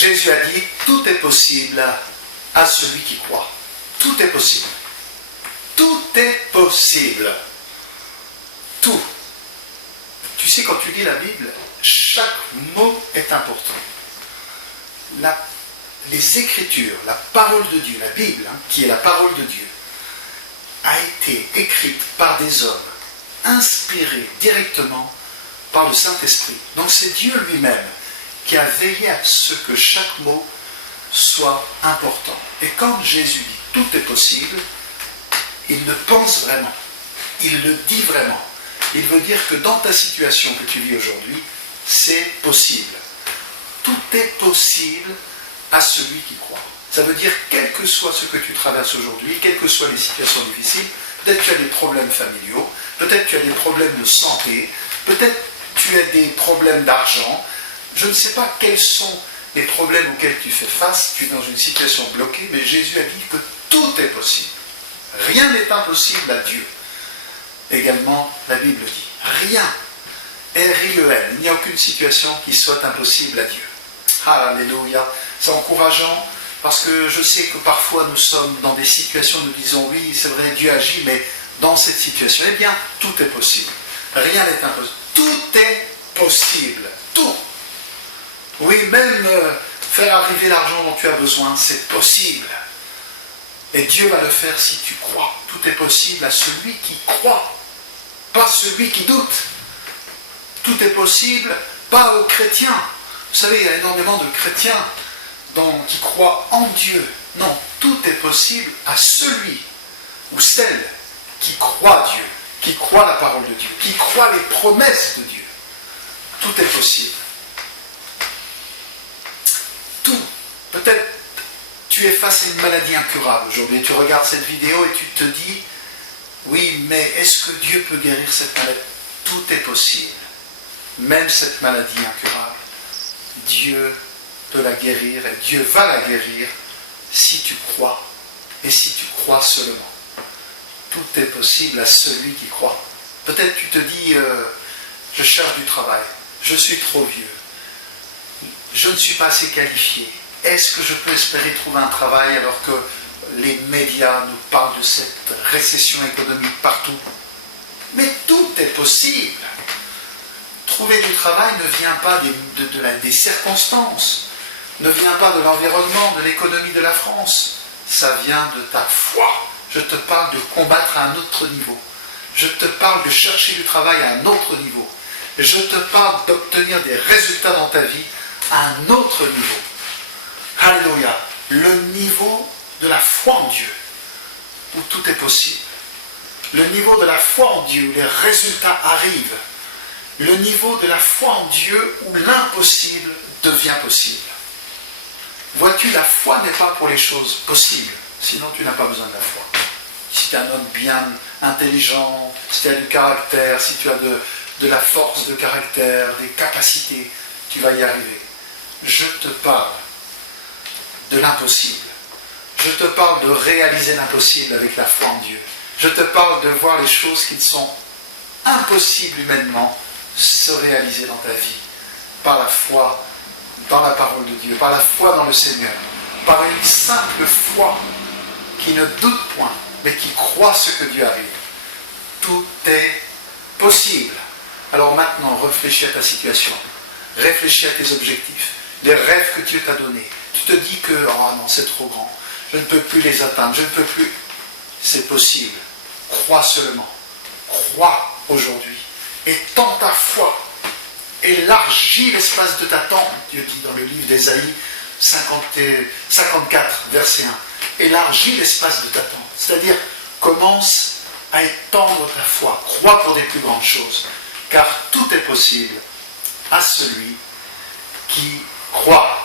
Jésus a dit, tout est possible à celui qui croit. Tout est possible. Tout est possible. Tout. Tu sais, quand tu lis la Bible, chaque mot est important. Les Écritures, la parole de Dieu, la Bible, qui est la parole de Dieu, a été écrite par des hommes, inspirés directement par le Saint-Esprit. Donc c'est Dieu lui-même qui a veillé à ce que chaque mot soit important. Et quand Jésus dit « tout est possible », il le pense vraiment, il le dit vraiment. Il veut dire que dans ta situation que tu vis aujourd'hui, c'est possible. Tout est possible à celui qui croit. Ça veut dire, quel que soit ce que tu traverses aujourd'hui, quelles que soient les situations difficiles, peut-être tu as des problèmes familiaux, peut-être tu as des problèmes de santé, peut-être tu as des problèmes d'argent, je ne sais pas quels sont les problèmes auxquels tu fais face, tu es dans une situation bloquée, mais Jésus a dit que tout est possible. Rien n'est impossible à Dieu. Également, la Bible dit, rien, R-I-E-N, il n'y a aucune situation qui soit impossible à Dieu. Alléluia, c'est encourageant, parce que je sais que parfois nous sommes dans des situations où nous disons, oui, c'est vrai, Dieu agit, mais dans cette situation, eh bien, tout est possible. Rien n'est impossible. Tout est possible. Tout. Oui, même faire arriver l'argent dont tu as besoin, c'est possible. Et Dieu va le faire si tu crois. Tout est possible à celui qui croit, pas celui qui doute. Tout est possible, pas aux chrétiens. Vous savez, il y a énormément de chrétiens qui croient en Dieu. Non, tout est possible à celui ou celle qui croit Dieu, qui croit la parole de Dieu, qui croit les promesses de Dieu. Tout est possible. Tout. Peut-être tu es face à une maladie incurable aujourd'hui. Tu regardes cette vidéo et tu te dis, oui, mais est-ce que Dieu peut guérir cette maladie? Tout est possible. Même cette maladie incurable. Dieu peut la guérir et Dieu va la guérir si tu crois. Et si tu crois seulement. Tout est possible à celui qui croit. Peut-être tu te dis, je cherche du travail, je suis trop vieux, je ne suis pas assez qualifié. Est-ce que je peux espérer trouver un travail alors que les médias nous parlent de cette récession économique partout? Mais tout est possible. Trouver du travail ne vient pas des circonstances, ne vient pas de l'environnement, de l'économie de la France. Ça vient de ta foi. Je te parle de combattre à un autre niveau. Je te parle de chercher du travail à un autre niveau. Je te parle d'obtenir des résultats dans ta vie à un autre niveau. Alléluia. Le niveau de la foi en Dieu, où tout est possible. Le niveau de la foi en Dieu, où les résultats arrivent. Le niveau de la foi en Dieu, où l'impossible devient possible. Vois-tu, la foi n'est pas pour les choses possibles. Sinon, tu n'as pas besoin de la foi. Si tu es un homme bien intelligent, si tu as du caractère, si tu as de la force de caractère, des capacités, tu vas y arriver. Je te parle de l'impossible. Je te parle de réaliser l'impossible avec la foi en Dieu. Je te parle de voir les choses qui sont impossibles humainement se réaliser dans ta vie par la foi dans la parole de Dieu, par la foi dans le Seigneur, par une simple foi qui ne doute point, mais qui croit ce que Dieu arrive. Tout est possible. Alors maintenant, réfléchis à ta situation, réfléchis à tes objectifs, les rêves que Dieu t'a donnés. Tu te dis que, oh non, c'est trop grand, je ne peux plus les atteindre, je ne peux plus. C'est possible. Crois seulement. Crois aujourd'hui. Étends ta foi. Élargis l'espace de ta tente, Dieu dit dans le livre d'Ésaïe 54, verset 1. Élargis l'espace de ta tente. C'est-à-dire, commence à étendre ta foi. Crois pour des plus grandes choses. Car tout est possible à celui qui croit.